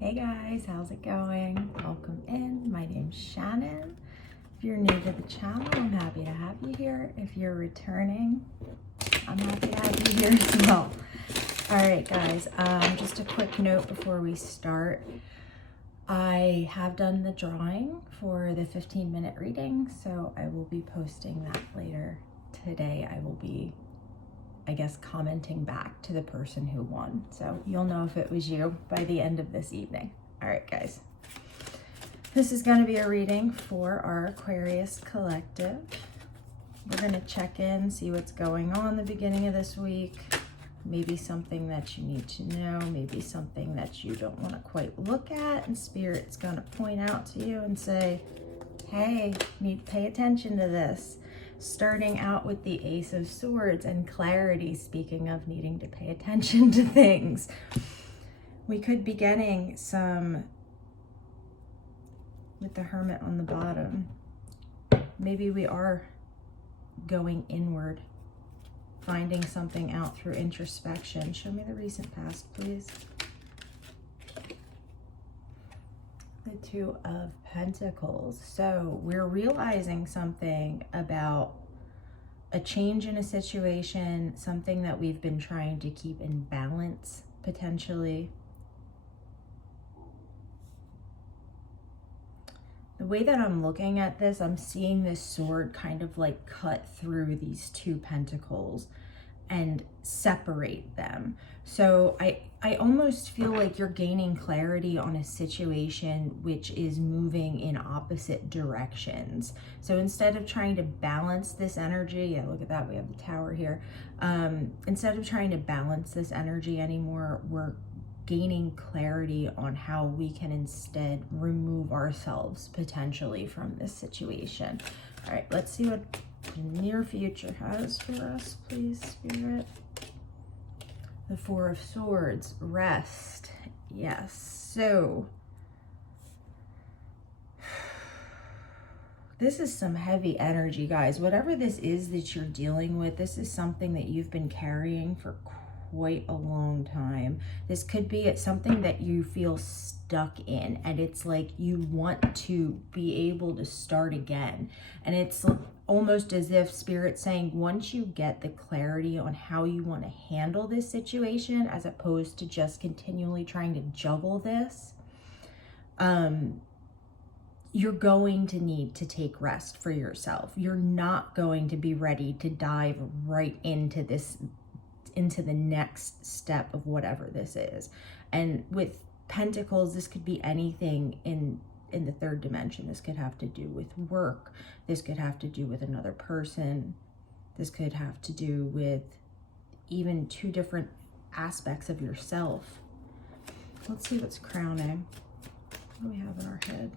Hey guys, how's it going? Welcome in. My name's Shannon. If you're new to the channel, I'm happy to have you here. If you're returning, I'm happy to have you here as well. All right, guys, just a quick note before we start. I have done the drawing for the 15-minute reading, so I will be posting that later today. I will be, I guess, commenting back to the person who won. So you'll know if it was you by the end of this evening. All right, guys. This is going to be a reading for our Aquarius collective. We're going to check in, see what's going on the beginning of this week. Maybe something that you need to know, maybe something that you don't want to quite look at, and Spirit's going to point out to you and say, hey, you need to pay attention to this. Starting out with the Ace of Swords and clarity, speaking of needing to pay attention to things. We could be getting some, with the Hermit on the bottom, maybe we are going inward, finding something out through introspection. Show me the recent past, please. The Two of Pentacles. So we're realizing something about a change in a situation, something that we've been trying to keep in balance, potentially. The way that I'm looking at this, I'm seeing this sword kind of like cut through these two pentacles and separate them. So I almost feel like you're gaining clarity on a situation which is moving in opposite directions. So instead of trying to balance this energy, yeah, look at that, we have the Tower here. Instead of trying to balance this energy anymore, we're gaining clarity on how we can instead remove ourselves potentially from this situation. All right, let's see what the near future has for us, please, Spirit. The Four of Swords, rest. Yes, so this is some heavy energy, guys. Whatever this is that you're dealing with, this is something that you've been carrying for quite a long time. This could be something that you feel stuck in, and it's like you want to be able to start again. And it's almost as if Spirit's saying, once you get the clarity on how you want to handle this situation, as opposed to just continually trying to juggle this, you're going to need to take rest for yourself. You're not going to be ready to dive right into this, into the next step of whatever this is. And with Pentacles, this could be anything in the third dimension. This could have to do with work. This could have to do with another person. This could have to do with even two different aspects of yourself. Let's see what's crowning. What do we have in our head?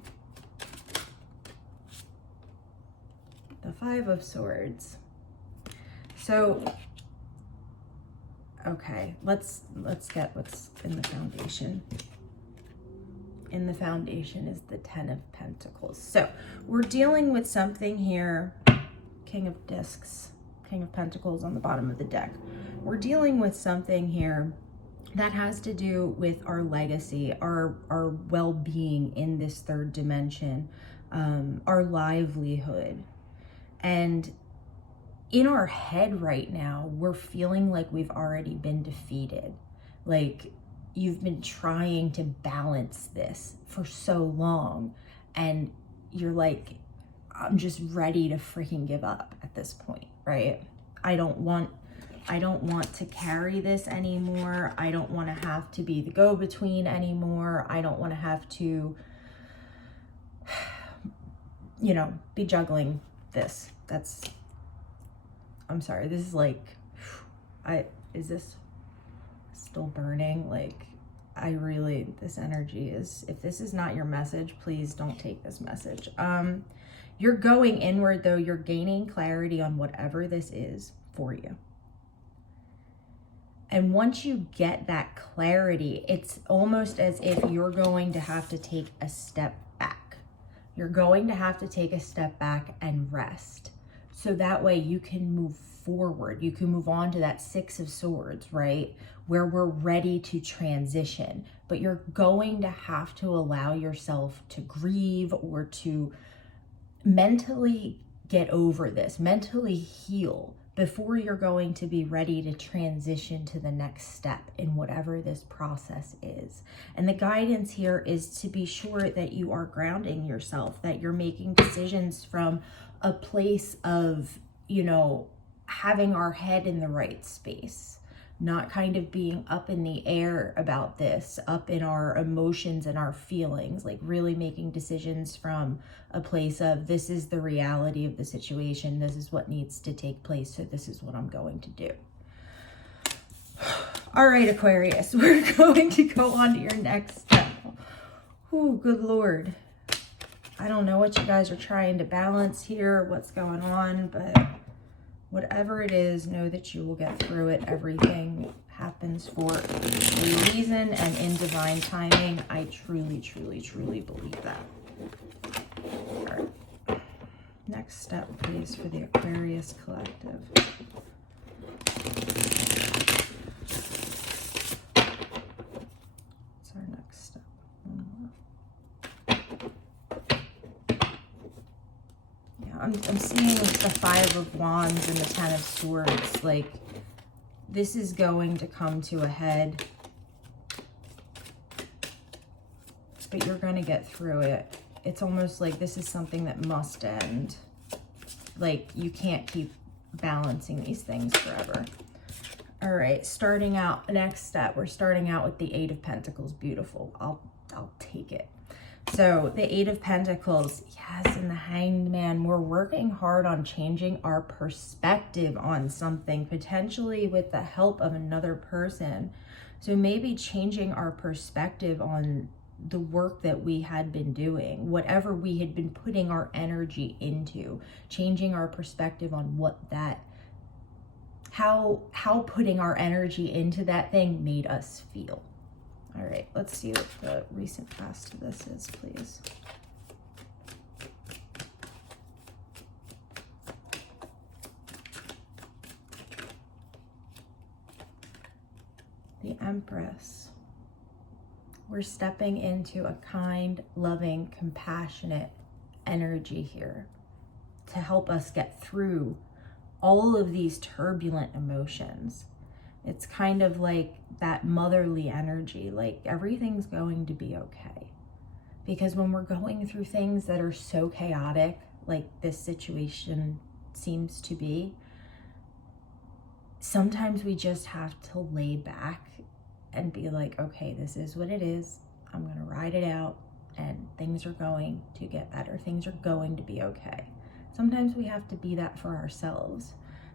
The Five of Swords. So okay, let's get what's in the foundation. In the foundation is the Ten of Pentacles. So we're dealing with something here. King of Discs, King of Pentacles on the bottom of the deck. We're dealing with something here that has to do with our legacy, our well-being in this third dimension, our livelihood. And in our head right now, we're feeling like we've already been defeated. Like you've been trying to balance this for so long, and you're like, I'm just ready to freaking give up at this point, right? I don't want to carry this anymore. I don't want to have to be the go-between anymore. I don't want to have to, you know, be juggling this. I'm sorry, this is like, is this still burning? Like, this energy is, if this is not your message, please don't take this message. You're going inward though, you're gaining clarity on whatever this is for you. And once you get that clarity, it's almost as if you're going to have to take a step back. You're going to have to take a step back and rest. So that way you can move forward. You can move on to that Six of Swords, right? Where we're ready to transition. but you're going to have to allow yourself to grieve or to mentally get over this, mentally heal, before you're going to be ready to transition to the next step in whatever this process is. And the guidance here is to be sure that you are grounding yourself, that you're making decisions from a place of, you know, having our head in the right space, not kind of being up in the air about this, up in our emotions and our feelings, like really making decisions from a place of, this is the reality of the situation, this is what needs to take place, so this is what I'm going to do. All right, Aquarius, we're going to go on to your next step. Oh, good Lord. I don't know what you guys are trying to balance here, what's going on, but whatever it is, know that you will get through it. Everything happens for a reason and in divine timing. I truly, truly, truly believe that. All right. Next step, please, for the Aquarius collective. What's our next step? One more. Yeah, I'm seeing the Five of Wands and the Ten of Swords. Like, this is going to come to a head, but you're going to get through it. It's almost like this is something that must end. Like, you can't keep balancing these things forever. All right, starting out, next step, we're starting out with the Eight of Pentacles. Beautiful. I'll take it. So the Eight of Pentacles, yes, and the Hanged Man. We're working hard on changing our perspective on something, potentially with the help of another person. So maybe changing our perspective on the work that we had been doing, whatever we had been putting our energy into, changing our perspective on what that, how putting our energy into that thing made us feel. All right, let's see what the recent past to this is, please. The Empress. We're stepping into a kind, loving, compassionate energy here to help us get through all of these turbulent emotions. It's kind of like that motherly energy, like everything's going to be okay. Because when we're going through things that are so chaotic, like this situation seems to be, sometimes we just have to lay back and be like, okay, this is what it is. I'm going to ride it out and things are going to get better. Things are going to be okay. Sometimes we have to be that for ourselves.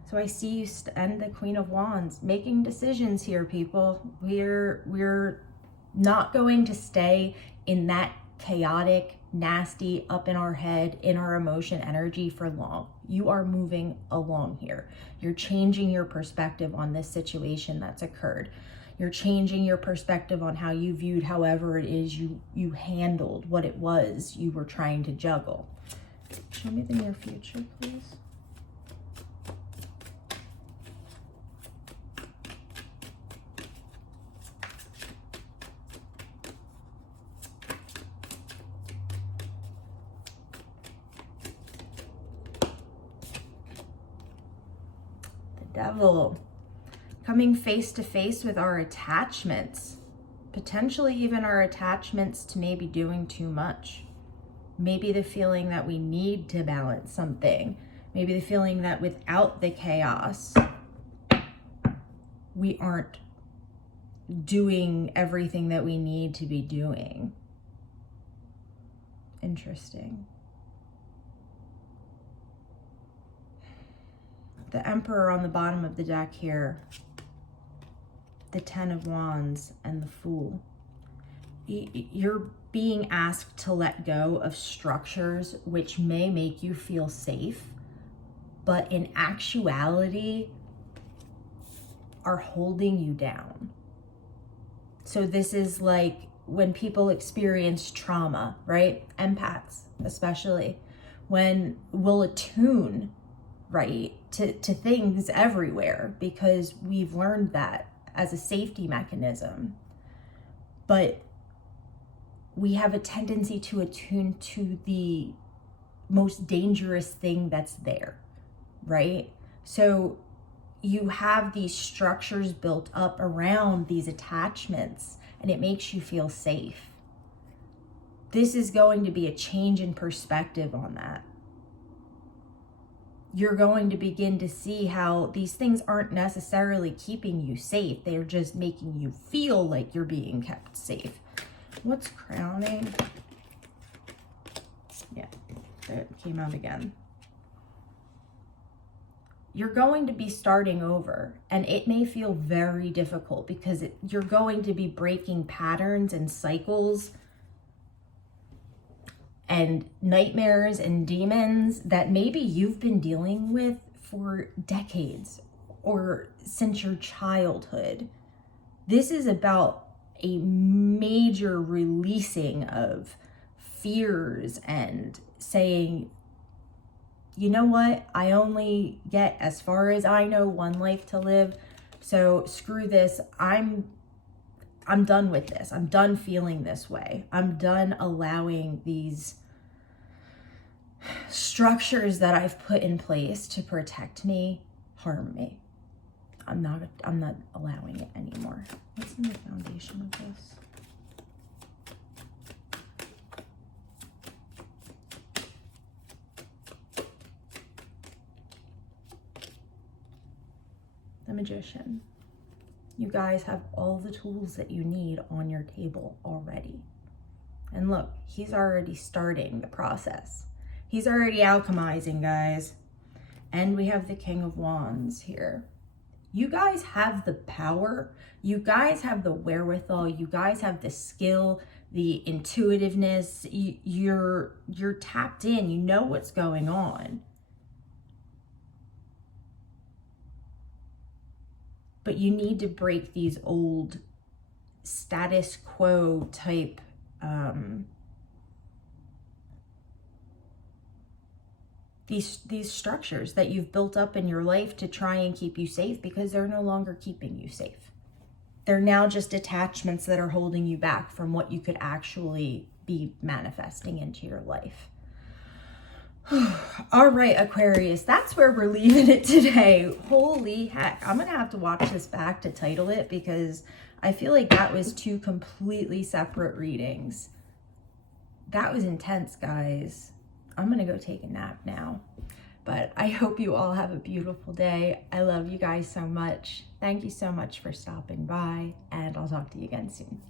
So I see you and the Queen of Wands making decisions here, people. We're not going to stay in that chaotic, nasty, up in our head, in our emotion energy for long. You are moving along here. You're changing your perspective on this situation that's occurred. You're changing your perspective on how you viewed however it is you handled what it was you were trying to juggle. Show me the near future, please. Devil, coming face to face with our attachments, potentially even our attachments to maybe doing too much. Maybe the feeling that we need to balance something. Maybe the feeling that without the chaos, we aren't doing everything that we need to be doing. Interesting. The Emperor on the bottom of the deck here, the Ten of Wands, and the Fool. You're being asked to let go of structures which may make you feel safe, but in actuality are holding you down. So this is like when people experience trauma, right? Empaths, especially, when we'll attune, right, to things everywhere because we've learned that as a safety mechanism. But we have a tendency to attune to the most dangerous thing that's there, right? So you have these structures built up around these attachments, and it makes you feel safe. This is going to be a change in perspective on that. You're going to begin to see how these things aren't necessarily keeping you safe. They're just making you feel like you're being kept safe. What's crowning? Yeah, it came out again. You're going to be starting over, and it may feel very difficult because you're going to be breaking patterns and cycles and nightmares and demons that maybe you've been dealing with for decades or since your childhood. This is about a major releasing of fears and saying, you know what? I only get, as far as I know, one life to live. So screw this. I'm done with this. I'm done feeling this way. I'm done allowing these structures that I've put in place to protect me harm me. I'm not allowing it anymore. What's in the foundation of this? The Magician. You guys have all the tools that you need on your table already. And look, he's already starting the process. He's already alchemizing, guys. And we have the King of Wands here. You guys have the power. You guys have the wherewithal. You guys have the skill, the intuitiveness. You're tapped in. You know what's going on. But you need to break these old status quo type these structures that you've built up in your life to try and keep you safe, because they're no longer keeping you safe. They're now just attachments that are holding you back from what you could actually be manifesting into your life. All right, Aquarius, that's where we're leaving it today. Holy heck. I'm going to have to watch this back to title it, because I feel like that was two completely separate readings. That was intense, guys. I'm going to go take a nap now. But I hope you all have a beautiful day. I love you guys so much. Thank you so much for stopping by, and I'll talk to you again soon.